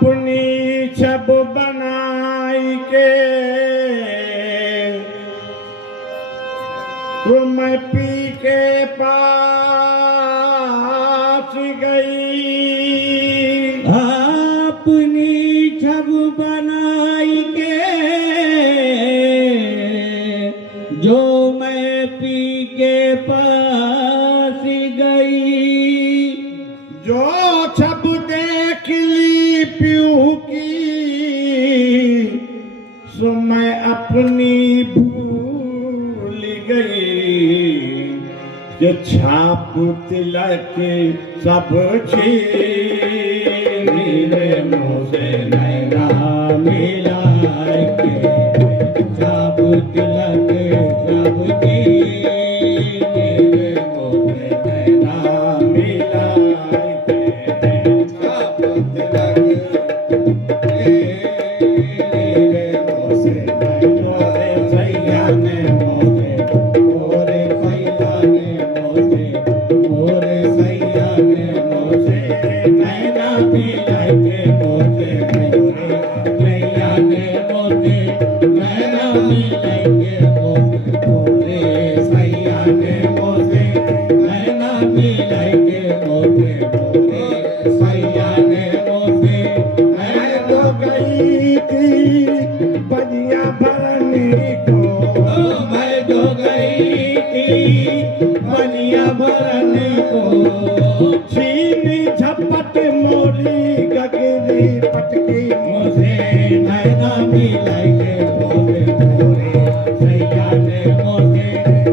अपनी छब बनाई के तो मैं पी के पास गई। अपनी छब बनाई के जो मैं पी के पास गई। जो छब देख ली पीऊ की सो मैं अपनी भूल गई। ये छाप तिलक सब छीन रे मुझे नैना मिला के। छाप तिलक सब छीन रे मुझे नैना मिला के। छाप तिलक रे मुझे नैना सैया ने मोरे मोरे सैया ने मोरे मोरे सैया ने मोरे नैना मिला के। मोरे मोरे सैया ने मोरे नैना मिला के। मोरे मोरे सैया ने मोरे नैना मिला के। मोरे मोरे सैया ने मोरे मैं तो गई थी बनिया भरने को। मैं जो गई थी बनिया भरने को। छीन झपट मोरी गगरी पटकी मुझे नैना मिलाएंगे। मोरे मोरे सैया ने मोरे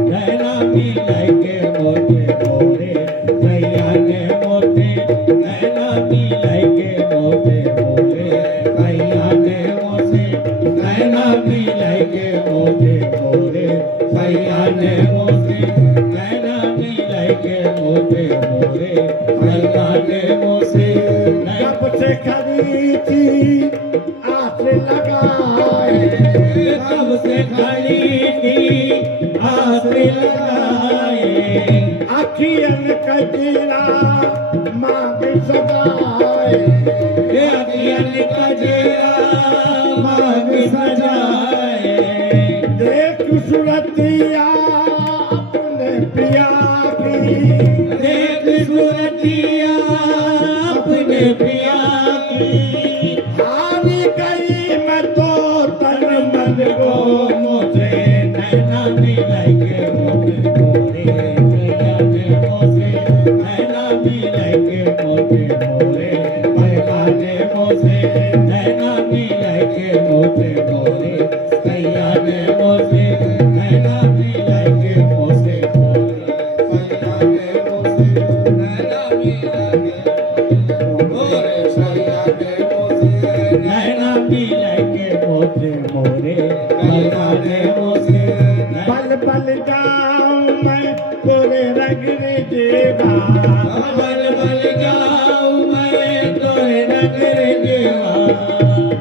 नैना मिलाएंगे। मोरे मोरे सैया ने मोरे नैना मिलाएंगे। मोरे मोरे सैया ने मोरे नैना मिलाएंगे। मोरे मोरे सैया ने मोरे नैना मिलाएंगे। मोरे मोरे सैया ने मोरे कब से खड़ी थी आस लगाए। कब से खड़ी थी आस लगाए। अखियन कजरा मांग सजाए। अखियन कजरा मांग सजाए। देख सूरतिया अपने पिया की। देख सूरतिया अपने पिया की। हारी गई मैं तो तन मन को। मुझे नैना मिलाएंगे। मोरे मोरे सैया ने मोरे नैना मिलाएंगे। मोरे मोरे सैया ने मोरे नैना मिलाएंगे। मोरे मोरे सैया ने मोरे नैना मिलाएंगे। मोरे मोरे सैया ने मोरे नैना मिलाएंगे। मोरे सैया ने मोरे नैना मिलाएंगे। मोरे मोरे सैया ने मोरे बल बल जाऊं मैं तोरे रगरे जेवा। बल बल जाऊं मैं तोरे नगरे जेवा।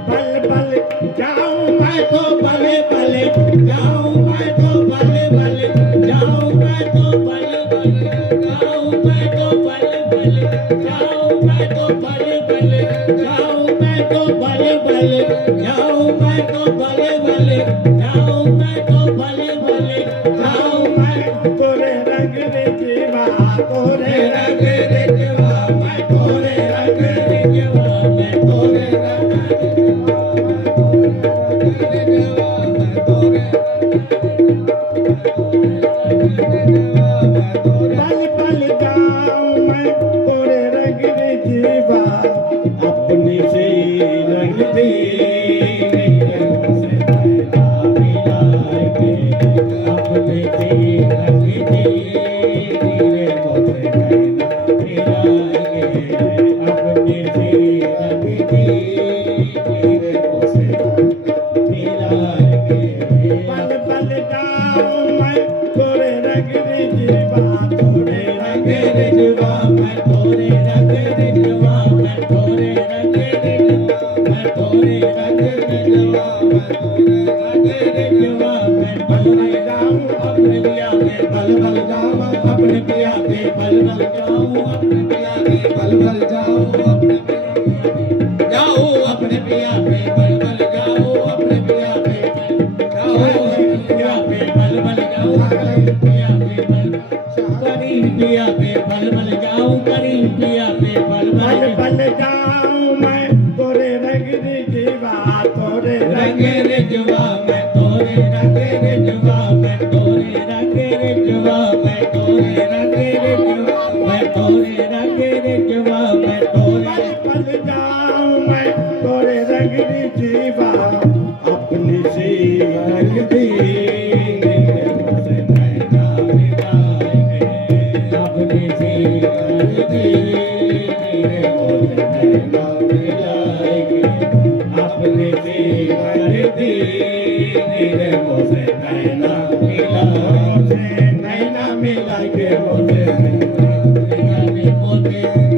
बल बल जाऊं मैं तो बले बले जाऊं मैं तो बले बले जाऊं मैं तो बले बले जाऊं मैं तो बले बले जाऊं मैं तो बले बले जाऊं मैं तो बले बले जाऊं मैं तो बले बले जाऊं मैं तो बले बले जाऊं मैं तोरे रगरे जेवा। तोरे रगरे जेवा। मैं तोरे रगरे जेवा। मैं तोरे रगरे जेवा। बल बल जाऊं मैं तोरे रगरे जेवा। अपनी से रंग दे अपने से रंग दे रे मोरे नैना मिलाएंगे। अपने से रंग दे रे मोरे मिलाएंगे। बल बल जाऊं मैं तोरे रगरे जेवा। तोरे रगरे जेवा। मैं तोरे रगरे जेवा। मैं तोरे रगरे जेवा। मैं तोरे रगरे जेवा। मैं तोरे रगरे जेवा। मैं बल बल जाऊं अपने पिया के। बल बल जाऊं अपने पिया के। बल बल जाऊं अपने पिया के। बल बल जाऊं अपने पिया के। जाऊं पिया पे बल बल जाओ अपने पिया पे पिया पे बल बल जाओ पिया पे बल करीम पिया पे बल बल जाओ करीम पिया पे बल बल बल बल जाऊं मैं तोरे रंग रिजवा तोरे रंगे रिजवा मैं तोरे रंगे रिजवा मैं तोरे रंगे रिजवा मैं तोरे रंगे रिजवा मैं तोरे रंगे रिजवा मैं तोरे बल बल जाऊं मैं तोरे रंग रिजवा अपनी सी रंग दी मुझसे नैना मिलाएंगे अपनी सी रंग दी मेरे मुझसे नैना मिलाएंगे अपनी सी रंग दी मेरे मुझसे नैना मिलाएंगे नैना मिलाएंगे मुझसे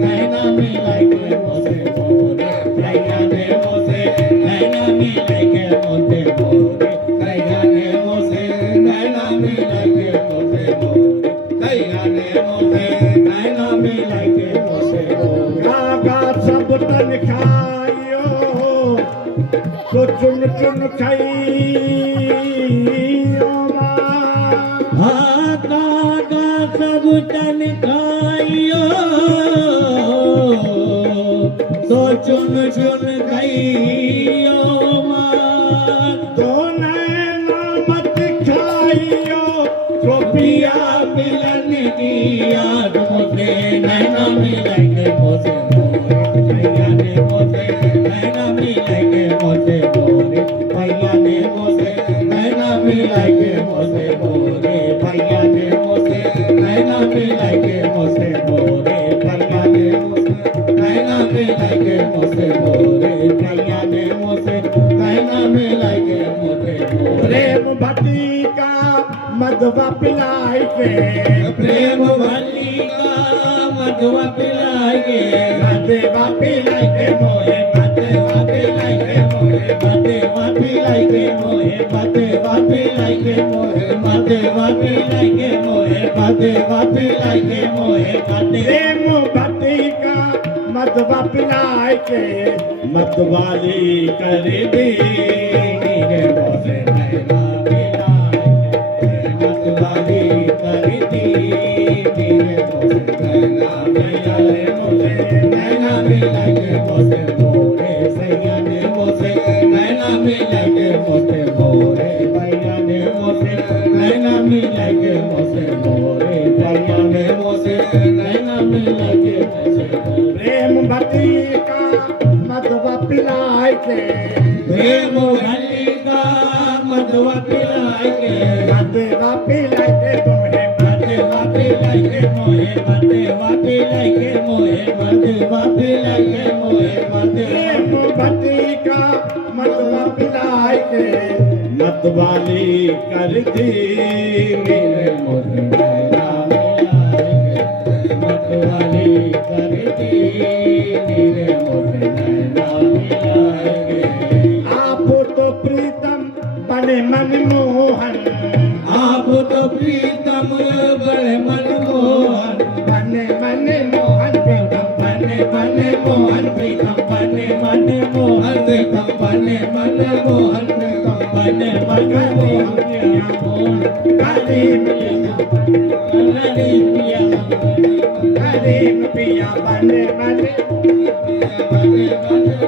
नैना मिलाएंगे मुझसे मोरे नैना ने मुझसे नैना मिलाएंगे मुझसे मोरे नैना ने मुझसे नैना मिलाएंगे मुझसे मोरे नैना ने मुझसे नैना मिलाएंगे मुझसे मोरे गागा सब तन खाइयो तो चुन चुन खाइयो माँ गागा सब तन खाइयो तो चुन चुन खाइयो माँ तो नैना मत खाइयो तो पिया मिलन की याद मुझे नैना मिलेंगे मुझे भैया ने मुझे नैना मिलेंगे मुझे बोरे भैया ने मुझे नैना मिलेंगे मुझे बोरे भैया ने मुझे नैना मिलेंगे मुझे बोरे भैया ने मुझे नैना मिलेंगे मुझे बोरे भैया ने मुझे नैना मिलेंगे मुझे बोरे प्रेम भट्टी का मधवा पिलाई के प्रेम भली का मधुआ पिलाएंगे मधवा पिलाई के मोहे मधुआ पिलाएंगे मोहे मधुआ पिलाएंगे मोहे मधुआ पिलाएंगे मोहे मधुआ पिलाएंगे मोहे मधुआ पिलाएंगे मोहे प्रेम भट्टी का मधवा पिलाई के मतवाली कर दी मेरे मोसे नैना मिलाएंगे मतवाली कर दी मेरे मोसे नैना मिलाए मोसे नैना मिलाएंगे मोसे मोरे सैया ने मोसे नैना मिलाएंगे मोसे मोरे भैया ने मोसे नैना मिलाएंगे मोसे मोरे भैया ने मोसे नैना मिलाएंगे मोसे प्रेम भट्टी का मधवा पिलाई के प्रेम भली का मधुआ पिलाएंगे मधवा पिलाई के मोहे मधुआ पिलाएंगे मोहे मधुआ पिलाएंगे मोहे मधुआ पिलाएंगे मोहे प्रेम मधुआ भट्टी का मधवा पिलाई के मतवाली कर दी मेरे मोहे नैना मिलाएंगे मतवाली कर दी मेरे मोहे नैना मिलाएंगे आप तो प्रीतम बने मनमोहन आप तो प्रीतम बड़े मनमोहन बने मनमोहन प्रीतम बने बने मोहन प्रीतम बने बने मोहन प्रीतम बने बने मोहन प्रीतम बने बने मोहन करीम करीम पिया बने बने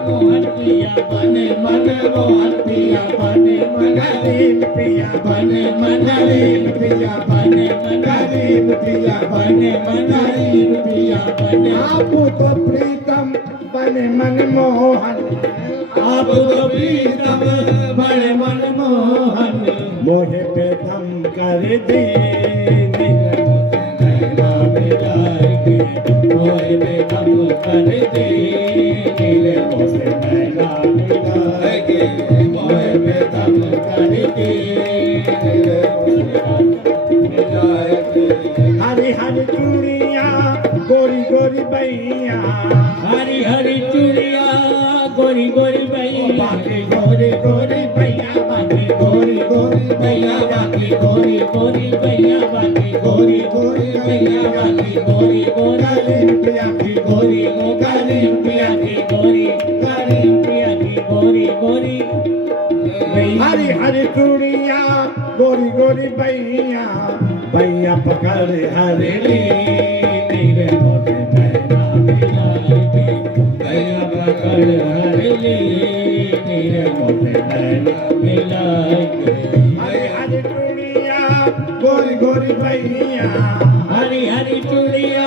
मोहन पिया बने बने मोहन पिया बने करीम पिया बने करीम पिया बने करीम पिया बने करीम पिया बने आप तो प्रीतम बने मनमोहन आप तो प्रीतम बड़े मनमोहन मोहे पे थम कर दी नैना मिलाएंगे मोहे में हम कर दे नीले मोसे नैना मिलाएंगे मोहे में हम कर दे नीले मोसे मिलाएंगे हरी हरी चूड़िया गोरी गोरी बैया हरी हरी चूड़िया गोरी गोरी भैया बाकी गोरी गोरी बैया बाकी गोरी गोरी भैया बाकी गोरी गोरी भैया बाकी गोरी गोरी भैया बाकी गोरी गोरी पिया की गोरी गो काली पिया की गोरी काली पिया की गोरी गोरी गोरी भैया भैया पकड़ हरेली नीरे मोटे नैना मिलाए के भैया पकड़ हरेली नीरे मोटे नैना मिलाए के हरी हरी चूड़िया गोरी गोरी भैया हरी हरी चूड़िया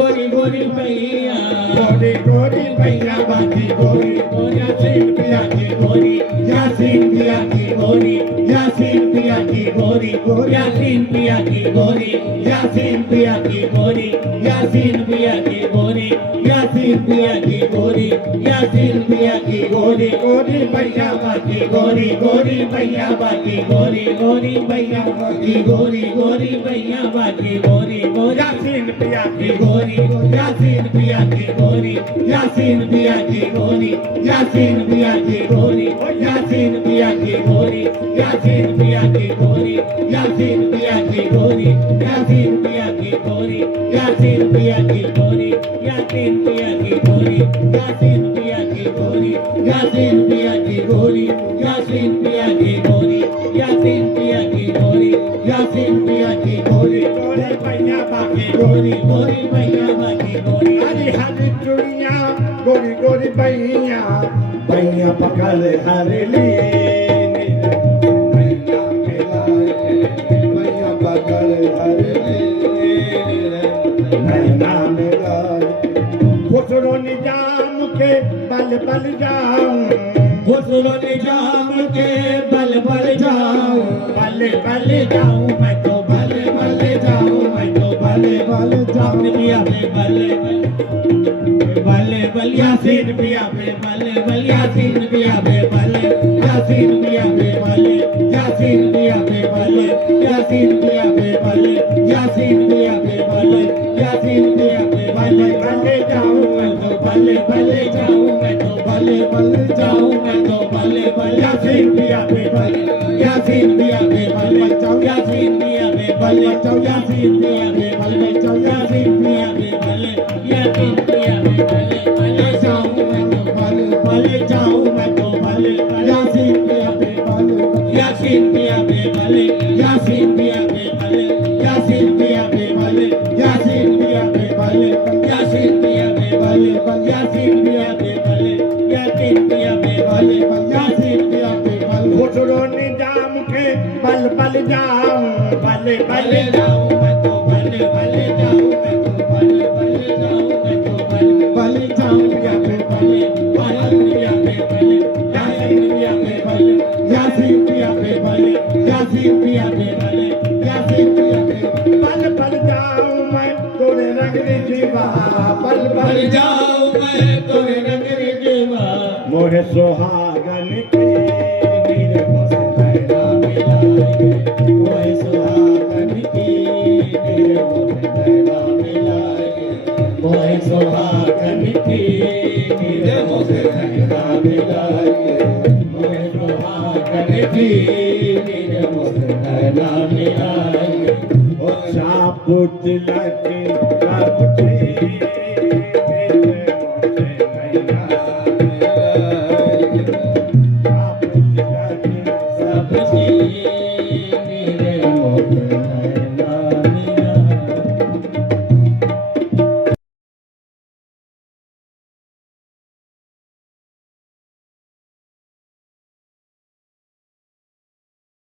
गोरी गोरी भैया गोरी गोरी भैया बाकी गोरी यासीन पिया की गोरी यासीन पिया की गोरी यासीन पिया की गोरी यासीन पिया की गोरी यासीन पिया की गोरी यासीन पिया की गोरी यासीन पिया की गोरी यासीन पिया की गोरी गोरी भैया बाकी गोरी गोरी भैया बाकी गोरी गोरी भैया बाकी गोरी गोरी भैया बाकी गोरी गोरी यासीन पिया की गोरी यासीन पिया की गोरी यासीन पिया की गोरी यासीन पिया की गोरी यासीन पिया की गोरी यासीन पिया की गोरी यासीन पिया की गोरी यासीन पिया की गोरी यासीन पिया की गोरी यासीन पिया की गोरी यासीन पिया की गोरी यासीन पिया की गोरी यासीन पिया की गोरी यासीन पिया की गोरी यासीन पिया की गोरी गोरी भैया बाकी गोरी गोरी भैया बाकी गोरी हरी हरी चूड़िया गोरी गोरी भैया भैया पकड़ हरेली भैया पकड़ नैना मेरा खुसरो निजाम के बल बल जाऊं खुसरो निजाम के बल बल जाऊं बल बल जाऊं मैं तो बल बल जाऊं मैं तो बल बल जाऊं पिया पे बल बल बल यासीन पिया पे बल बल यासीन पिया पे बल यासीन पिया पे बल यासीन पिया पे बल यासीन पिया पे बल यासीन पिया पे बल यासीन पिया पे बल बल जाऊं मैं तो बल बल जाऊं मैं तो बल बल जाऊं मैं तो बल बल यासीन पिया पे बल यासीन पिया पे बल यासीन पिया पे बल यासीन पिया पे बल यासीन पिया पे बल यासीन पिया पे बल बल जाऊं मैं तो बल बल जाऊं मैं तो बल यासीन पिया पे बल यासीन पिया पे बल यासीन पिया पे बल यासीन पिया पे बल यासीन पिया पे बल यासीन पिया पे बल यासीन पिया पे बल यासीन पिया पे बल यासीन पिया पे बल खुसरो निजाम के बल बल जाऊं बल बल जाऊं मैं तो बल बल जाऊं मैं तो बल बल जाऊं मैं तो बल बल जाऊं पिया पे बल पिया पे बल यासीन पिया पे बल यासीन पिया पे बल यासीन पिया पे बल यासीन पिया पे बल बल जाऊं मैं तोरे रंगली जीवा बल बल बल जाऊं मैं तोरे नगरी जीवा मोहे सुहागन की नीरे मोसे नैना मिलाए मोहे सुहागन की नीरे मोसे नैना मिलाए मोहे सुहागन की नीरे मोसे नैना मिलाए मोहे सुहागन की नीरे मोसे नैना मिलाए सापुत लगे